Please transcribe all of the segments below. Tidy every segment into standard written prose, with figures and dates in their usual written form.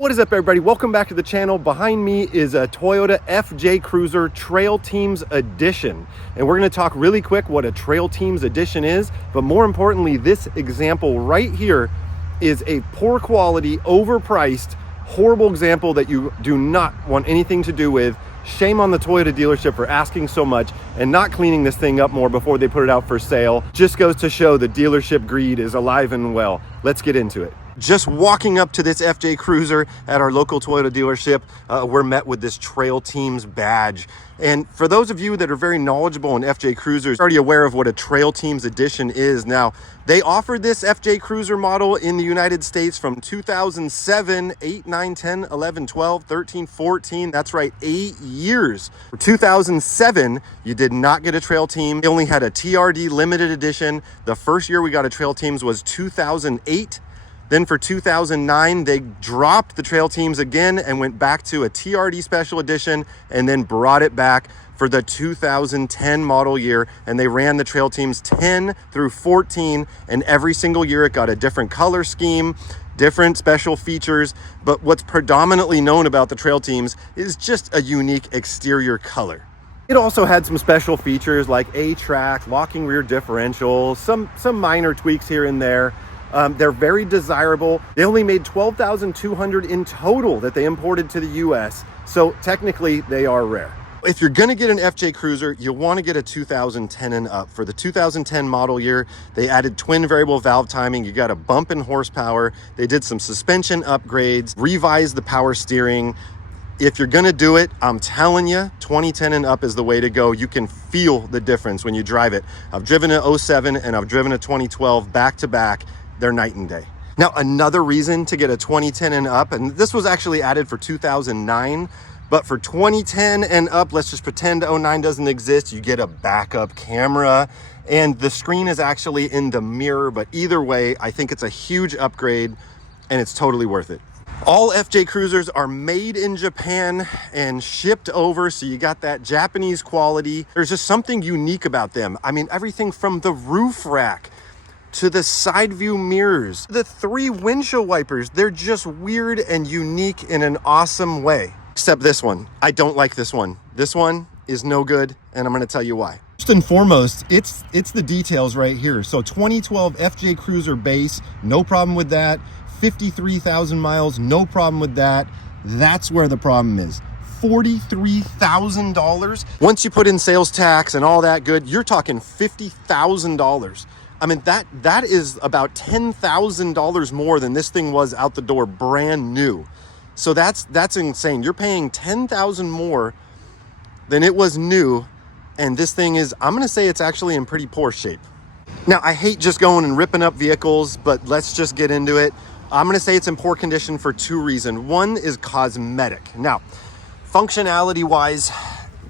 What is up, everybody? Welcome back to the channel. Behind me is a Toyota FJ Cruiser Trail Teams Edition. And we're going to talk really quick what a Trail Teams Edition is. But more importantly, this example right here is a poor quality, overpriced, horrible example that you do not want anything to do with. Shame on the Toyota dealership for asking so much and not cleaning this thing up more before they put it out for sale. Just goes to show the dealership greed is alive and well. Let's get into it. Just walking up to this FJ Cruiser at our local Toyota dealership, we're met with this Trail Teams badge. And for those of you that are very knowledgeable in FJ Cruisers, already aware of what a Trail Teams Edition is. Now, they offered this FJ Cruiser model in the United States from 2007, 8, 9, 10, 11, 12, 13, 14. That's right, 8 years. For 2007, you did not get a Trail Team. They only had a TRD limited edition. The first year we got a Trail Teams was 2008. Then for 2009, they dropped the Trail Teams again and went back to a TRD special edition and then brought it back for the 2010 model year. And they ran the Trail Teams 10 through 14, and every single year it got a different color scheme, different special features. But what's predominantly known about the Trail Teams is just a unique exterior color. It also had some special features like A-track, locking rear differential, some minor tweaks here and there. They're very desirable. They only made 12,200 in total that they imported to the US. So technically they are rare. If you're gonna get an FJ Cruiser, you'll wanna get a 2010 and up. For the 2010 model year, they added twin variable valve timing. You got a bump in horsepower. They did some suspension upgrades, revised the power steering. If you're gonna do it, I'm telling you, 2010 and up is the way to go. You can feel the difference when you drive it. I've driven a 07 and I've driven a 2012 back to back. They're night and day. Now, another reason to get a 2010 and up, and this was actually added for 2009, but for 2010 and up, let's just pretend 09 doesn't exist. You get a backup camera, and the screen is actually in the mirror, but either way, I think it's a huge upgrade, and it's totally worth it. All FJ Cruisers are made in Japan and shipped over, so you got that Japanese quality. There's just something unique about them. I mean, everything from the roof rack to the side view mirrors, the 3 windshield wipers, they're just weird and unique in an awesome way. Except this one. I don't like this one. This one is no good, and I'm gonna tell you why. First and foremost, it's the details right here. So 2012 FJ Cruiser base, no problem with that. 53,000 miles, no problem with that. That's where the problem is. $43,000. Once you put in sales tax and all that good, you're talking $50,000. I mean, that is about $10,000 more than this thing was out the door brand new. So that's insane. You're paying $10,000 more than it was new. And this thing is, I'm going to say it's actually in pretty poor shape. Now, I hate just going and ripping up vehicles, but let's just get into it. I'm going to say it's in poor condition for 2 reasons. One is cosmetic. Now, functionality wise,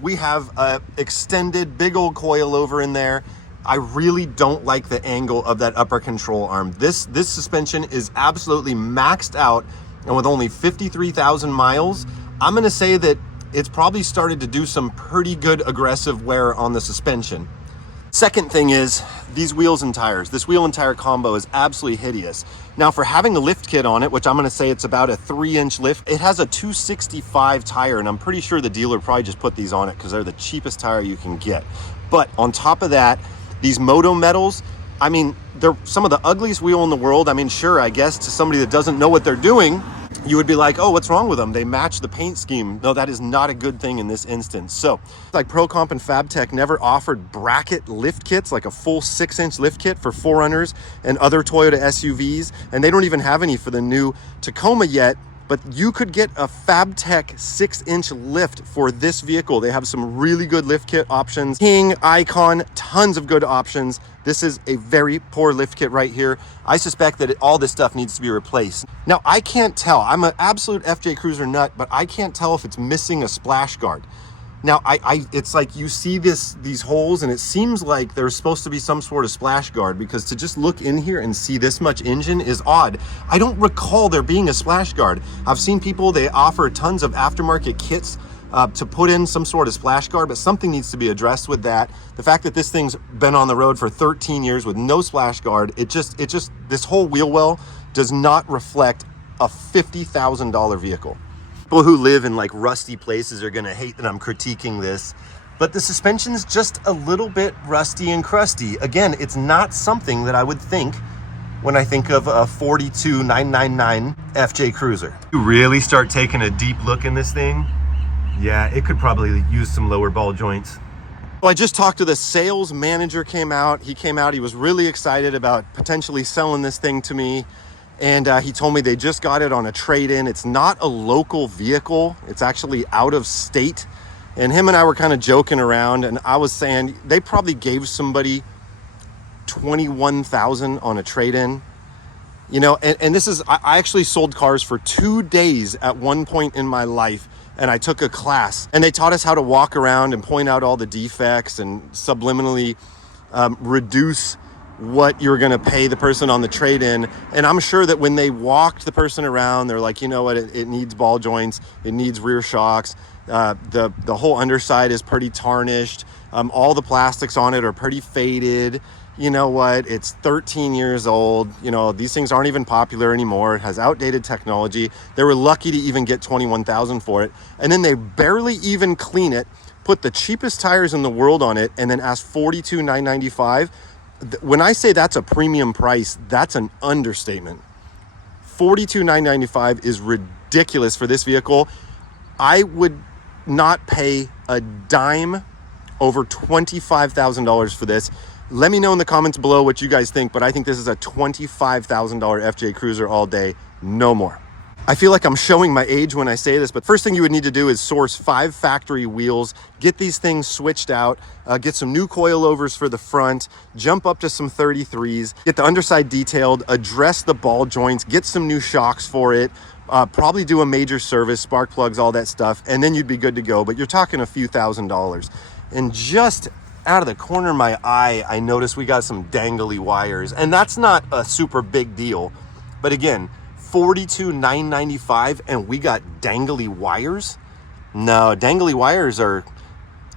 we have a extended big old coilover in there. I really don't like the angle of that upper control arm. This suspension is absolutely maxed out, and with only 53,000 miles, I'm gonna say that it's probably started to do some pretty good aggressive wear on the suspension. Second thing is these wheels and tires. This wheel and tire combo is absolutely hideous. Now, for having a lift kit on it, which I'm gonna say it's about a 3-inch lift, it has a 265 tire, and I'm pretty sure the dealer probably just put these on it because they're the cheapest tire you can get. But on top of that, these moto metals, I mean, they're some of the ugliest wheel in the world. I mean, sure, I guess to somebody that doesn't know what they're doing, you would be like, oh, what's wrong with them? They match the paint scheme. No, that is not a good thing in this instance. So, like ProComp and FabTech never offered bracket lift kits, like a full 6-inch lift kit for 4Runners and other Toyota SUVs. And they don't even have any for the new Tacoma yet. But you could get a FabTech 6-inch lift for this vehicle. They have some really good lift kit options. King, Icon, tons of good options. This is a very poor lift kit right here. I suspect that all this stuff needs to be replaced. Now, I can't tell. I'm an absolute FJ Cruiser nut, but I can't tell if it's missing a splash guard. Now, it's like you see these holes, and it seems like there's supposed to be some sort of splash guard, because to just look in here and see this much engine is odd. I don't recall there being a splash guard. I've seen people, they offer tons of aftermarket kits to put in some sort of splash guard, but something needs to be addressed with that. The fact that this thing's been on the road for 13 years with no splash guard, it just this whole wheel well does not reflect a $50,000 vehicle. People who live in like rusty places are gonna hate that I'm critiquing this, but the suspension's just a little bit rusty and crusty. Again, it's not something that I would think when I think of a 42999 FJ Cruiser. You really start taking a deep look in this thing, yeah, it could probably use some lower ball joints. Well, I just talked to the sales manager. He came out, he was really excited about potentially selling this thing to me. And he told me they just got it on a trade-in. It's not a local vehicle, it's actually out of state. And him and I were kind of joking around, and I was saying they probably gave somebody $21,000 on a trade-in. You know, and this is, I actually sold cars for 2 days at one point in my life, and I took a class, and they taught us how to walk around and point out all the defects and subliminally reduce what you're going to pay the person on the trade-in. And I'm sure that when they walked the person around, they're like, you know what, it needs ball joints, it needs rear shocks, the whole underside is pretty tarnished, all the plastics on it are pretty faded. You know what, it's 13 years old, you know, these things aren't even popular anymore, it has outdated technology. They were lucky to even get $21,000 for it, and then they barely even clean it, put the cheapest tires in the world on it, and then ask $42,995. When I say that's a premium price, that's an understatement. $42,995 is ridiculous for this vehicle. I would not pay a dime over $25,000 for this. Let me know in the comments below what you guys think, but I think this is a $25,000 FJ Cruiser all day, no more. I feel like I'm showing my age when I say this, but first thing you would need to do is source 5 factory wheels, get these things switched out, get some new coilovers for the front, jump up to some 33s, get the underside detailed, address the ball joints, get some new shocks for it, probably do a major service, spark plugs, all that stuff, and then you'd be good to go. But you're talking a few $1,000s. And just out of the corner of my eye, I noticed we got some dangly wires, and that's not a super big deal. But again, $42,995 and we got dangly wires? No, dangly wires are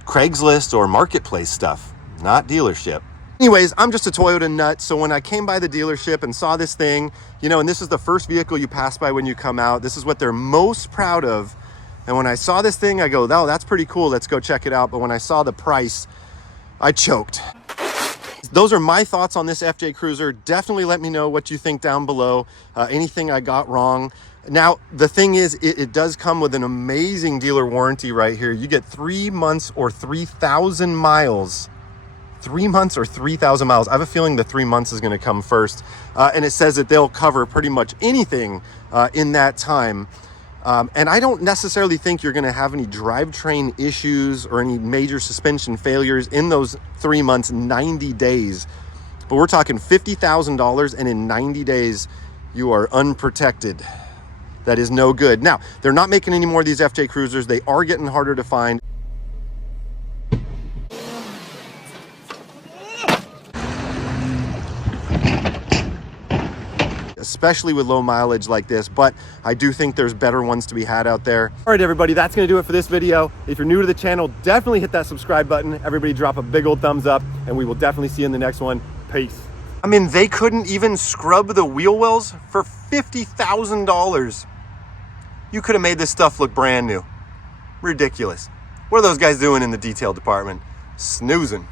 Craigslist or marketplace stuff, not dealership. Anyways, I'm just a Toyota nut, so when I came by the dealership and saw this thing, you know, and this is the first vehicle you pass by when you come out, this is what they're most proud of. And when I saw this thing, I go, oh, that's pretty cool, let's go check it out. But when I saw the price, I choked. Those are my thoughts on this FJ Cruiser. Definitely let me know what you think down below. Anything I got wrong. Now, the thing is, it does come with an amazing dealer warranty right here. You get 3 months or 3,000 miles. 3 months or 3,000 miles. I have a feeling the 3 months is going to come first. And it says that they'll cover pretty much anything in that time. And I don't necessarily think you're going to have any drivetrain issues or any major suspension failures in those 3 months, 90 days. But we're talking $50,000, and in 90 days, you are unprotected. That is no good. Now, they're not making any more of these FJ Cruisers. They are getting harder to find. Especially with low mileage like this, but I do think there's better ones to be had out there. All right, everybody, that's gonna do it for this video. If you're new to the channel, definitely hit that subscribe button. Everybody drop a big old thumbs up, and we will definitely see you in the next one. Peace. I mean, they couldn't even scrub the wheel wells for $50,000. You could have made this stuff look brand new. Ridiculous. What are those guys doing in the detail department? Snoozing.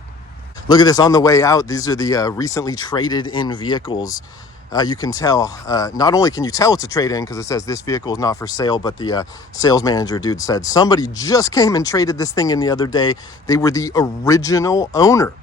Look at this on the way out. These are the recently traded in vehicles. You can tell, not only can you tell it's a trade-in because it says this vehicle is not for sale, but the sales manager dude said somebody just came and traded this thing in the other day. They were the original owner.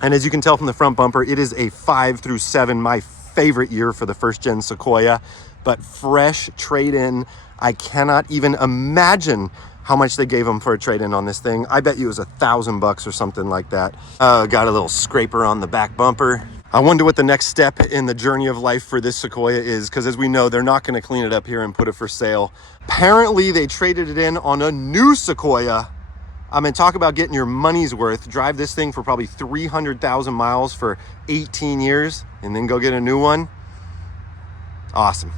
And as you can tell from the front bumper, it is a 5 through 7, my favorite year for the first gen Sequoia, but fresh trade-in. I cannot even imagine how much they gave them for a trade-in on this thing. I bet you it was $1,000 or something like that. Got a little scraper on the back bumper. I wonder what the next step in the journey of life for this Sequoia is, because as we know, they're not going to clean it up here and put it for sale. Apparently, they traded it in on a new Sequoia. I mean, talk about getting your money's worth. Drive this thing for probably 300,000 miles for 18 years and then go get a new one. Awesome.